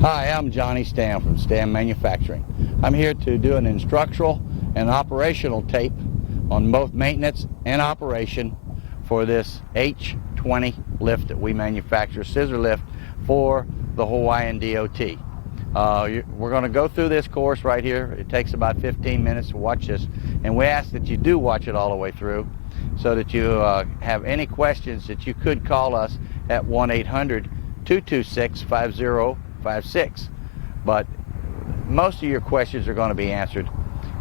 Hi, I'm Johnny Stamm from Stamm Manufacturing. I'm here to do an instructional and operational tape on both maintenance and operation for this H20 lift that we manufacture, scissor lift for the Hawaiian DOT. We're going to go through this course right here. It takes about 15 minutes to watch this, and we ask that you do watch it all the way through so that you have any questions that you could call us at 1-800-226-5056. But most of your questions are going to be answered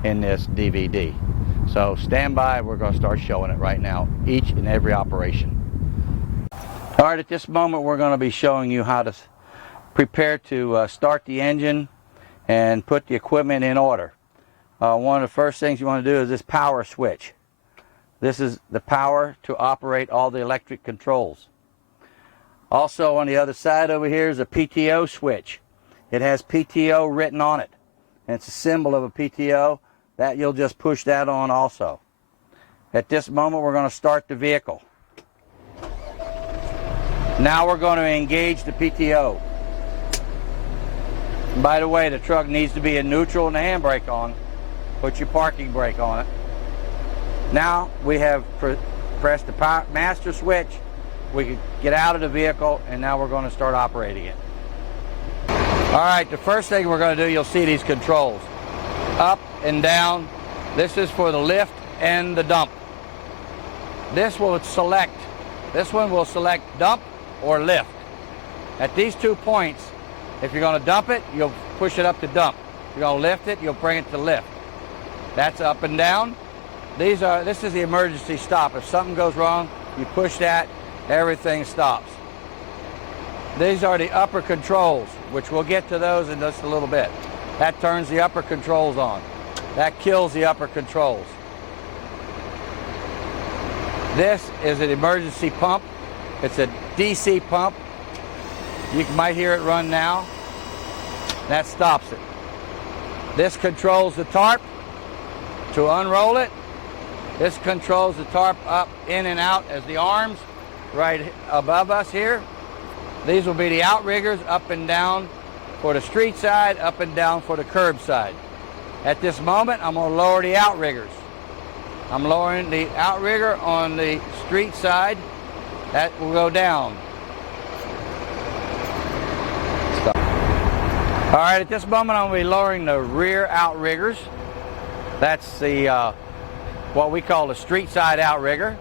in this DVD. So stand by, we're going to start showing it right now, each and every operation. All right, at this moment we're going to be showing you how to prepare to start the engine and put the equipment in order. One of the first things you want to do is this power switch. This is the power to operate all the electric controls. Also on the other side over here is a PTO switch. It has PTO written on it. And it's a symbol of a PTO. That you'll just push that on also. At this moment we're going to start the vehicle. Now we're going to engage the PTO. And by the way, the truck needs to be in neutral and the handbrake on. Put your parking brake on it. Now we have pressed the master switch. We can get out of the vehicle, and now we're going to start operating it. All right, the first thing we're going to do, you'll see these controls. Up and down. This is for the lift and the dump. This one will select dump or lift. At these 2 points, if you're going to dump it, you'll push it up to dump. If you're going to lift it, you'll bring it to lift. That's up and down. This is the emergency stop. If something goes wrong, you push that, everything stops. These are the upper controls, which we'll get to those in just a little bit. That turns the upper controls on. That kills the upper controls. This is an emergency pump. It's a DC pump. You might hear it run now. That stops it. This controls the tarp to unroll it. This controls the tarp up, in and out as the arms right above us here. These will be the outriggers, up and down for the street side, up and down for the curb side. At this moment, I'm going to lower the outriggers. I'm lowering the outrigger on the street side. That will go down. Stop. All right, at this moment, I'm going to be lowering the rear outriggers. That's the what we call the street side outrigger.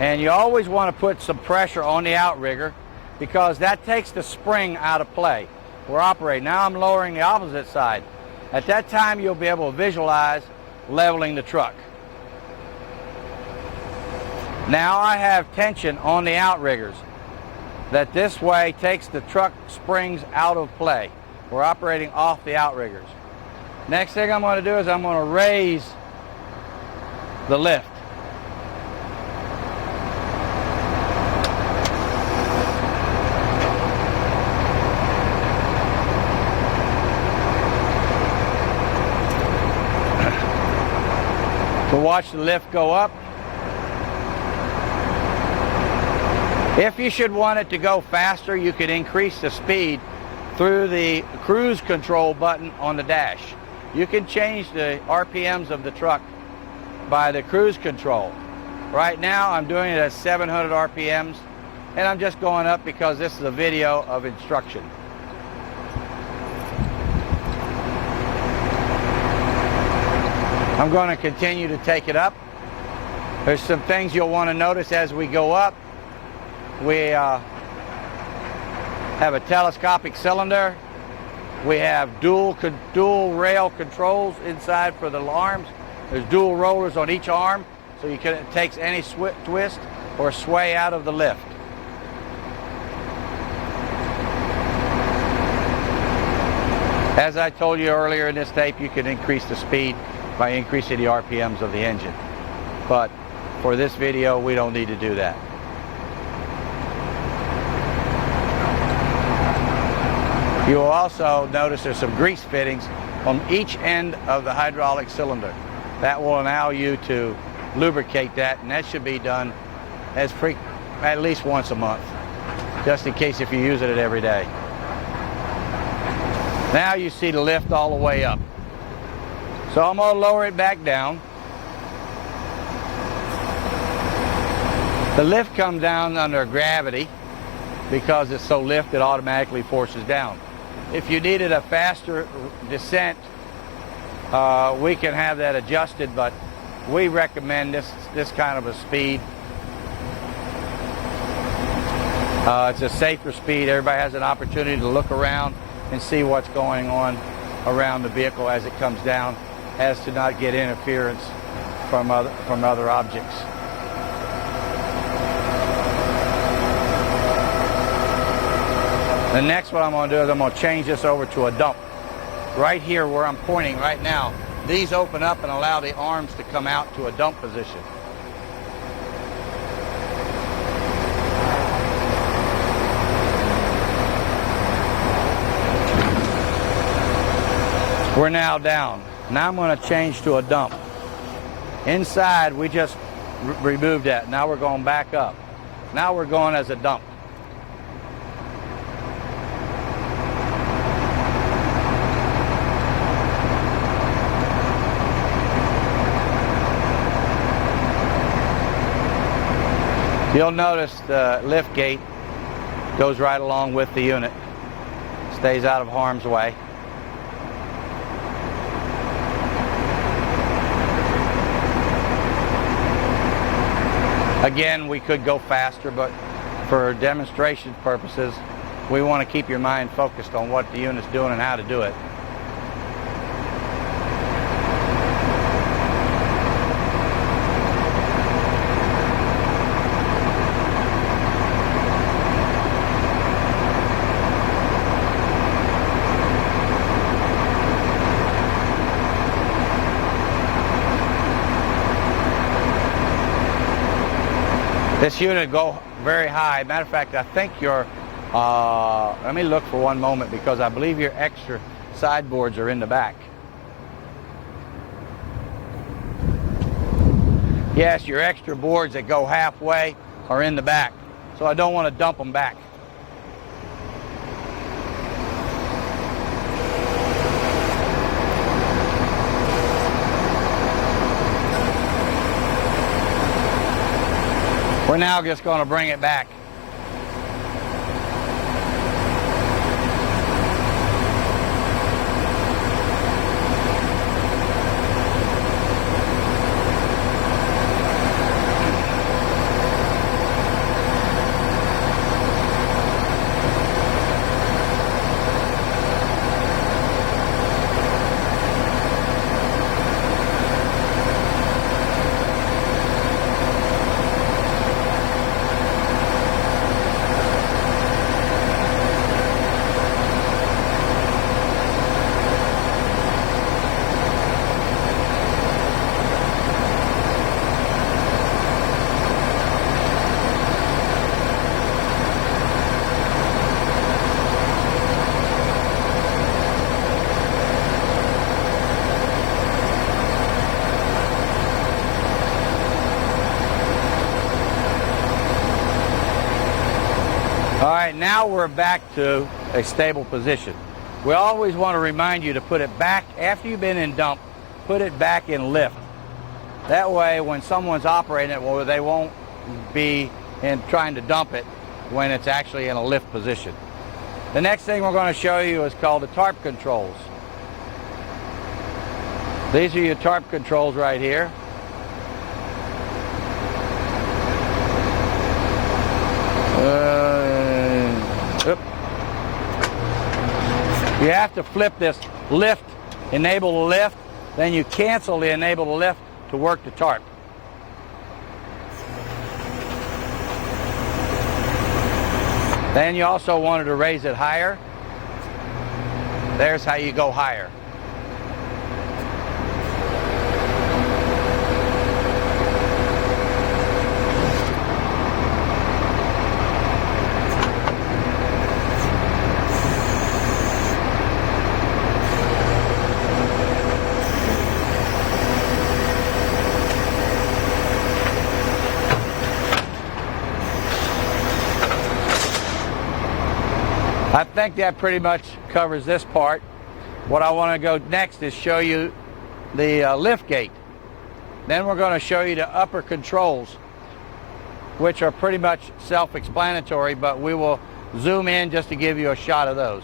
And you always want to put some pressure on the outrigger because that takes the spring out of play. We're operating. Now I'm lowering the opposite side. At that time you'll be able to visualize leveling the truck. Now I have tension on the outriggers. That this way takes the truck springs out of play. We're operating off the outriggers. Next thing I'm going to do is I'm going to raise the lift. To watch the lift go up. If you should want it to go faster, you could increase the speed through the cruise control button on the dash. You can change the RPMs of the truck by the cruise control. Right now I'm doing it at 700 RPMs, and I'm just going up because this is a video of instruction. I'm going to continue to take it up. There's some things you'll want to notice as we go up. We have a telescopic cylinder. We have dual rail controls inside for the arms. There's dual rollers on each arm, so it takes any twist or sway out of the lift. As I told you earlier in this tape, you can increase the speed by increasing the RPMs of the engine. But for this video, we don't need to do that. You will also notice there's some grease fittings on each end of the hydraulic cylinder. That will allow you to lubricate that, and that should be done at least once a month, just in case if you use it every day. Now you see the lift all the way up. So I'm going to lower it back down. The lift comes down under gravity because it's so lift, it automatically forces down. If you needed a faster descent, we can have that adjusted, but we recommend this kind of a speed. It's a safer speed. Everybody has an opportunity to look around and see what's going on around the vehicle as it comes down, as to not get interference from other objects. The next one I'm going to do is I'm going to change this over to a dump. Right here where I'm pointing right now, these open up and allow the arms to come out to a dump position. We're now down. Now I'm going to change to a dump. Inside, we just removed that. Now we're going back up. Now we're going as a dump. You'll notice the lift gate goes right along with the unit. Stays out of harm's way. Again, we could go faster, but for demonstration purposes, we want to keep your mind focused on what the unit's doing and how to do it. This unit go very high. Matter of fact, I think your, let me look for one moment because I believe your extra sideboards are in the back. Yes, your extra boards that go halfway are in the back. So I don't want to dump them back. We're now just going to bring it back. All right, now we're back to a stable position. We always want to remind you to put it back, after you've been in dump, put it back in lift. That way, when someone's operating it, well, they won't be trying to dump it when it's actually in a lift position. The next thing we're going to show you is called the tarp controls. These are your tarp controls right here. You have to flip this lift, enable the lift, then you cancel the enable the lift to work the tarp. Then you also wanted to raise it higher. There's how you go higher. I think that pretty much covers this part. what I want to go next is show you the lift gate. Then we're going to show you the upper controls, which are pretty much self-explanatory, but we will zoom in just to give you a shot of those.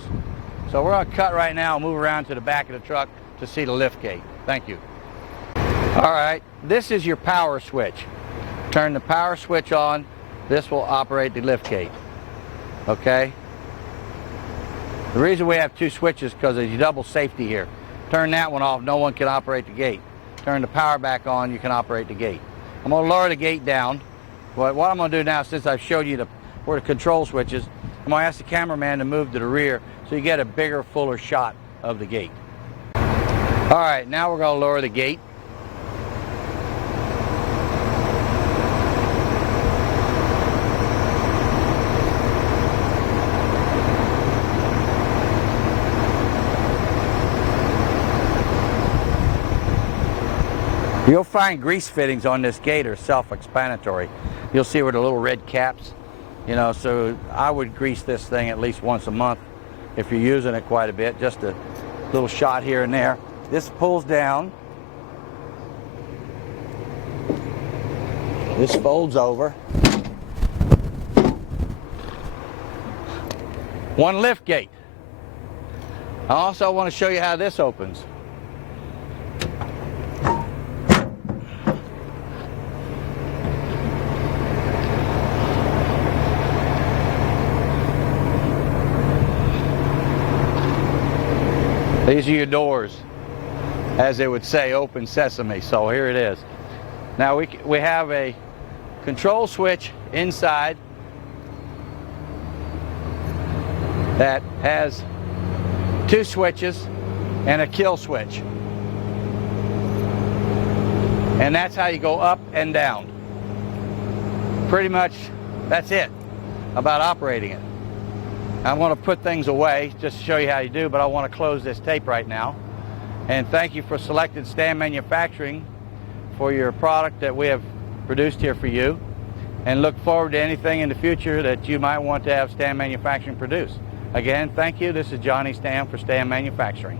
So we're going to cut right now and move around to the back of the truck to see the lift gate. Thank you. All right, this is your power switch. Turn the power switch on. This will operate the lift gate. Okay? The reason we have two switches is because there's double safety here. Turn that one off, no one can operate the gate. Turn the power back on, you can operate the gate. I'm going to lower the gate down. What I'm going to do now, since I've showed you where the control switch is, I'm going to ask the cameraman to move to the rear so you get a bigger, fuller shot of the gate. All right, now we're going to lower the gate. You'll find grease fittings on this gate are self-explanatory. You'll see where the little red caps, so I would grease this thing at least once a month if you're using it quite a bit, just a little shot here and there. This pulls down. This folds over. One lift gate. I also want to show you how this opens. These are your doors, as they would say, open sesame. So here it is. Now we have a control switch inside that has two switches and a kill switch. And that's how you go up and down. Pretty much that's it about operating it. I want to put things away just to show you how you do, but I want to close this tape right now. And thank you for selecting Stamm Manufacturing for your product that we have produced here for you. And look forward to anything in the future that you might want to have Stamm Manufacturing produce. Again, thank you. This is Johnny Stamm for Stamm Manufacturing.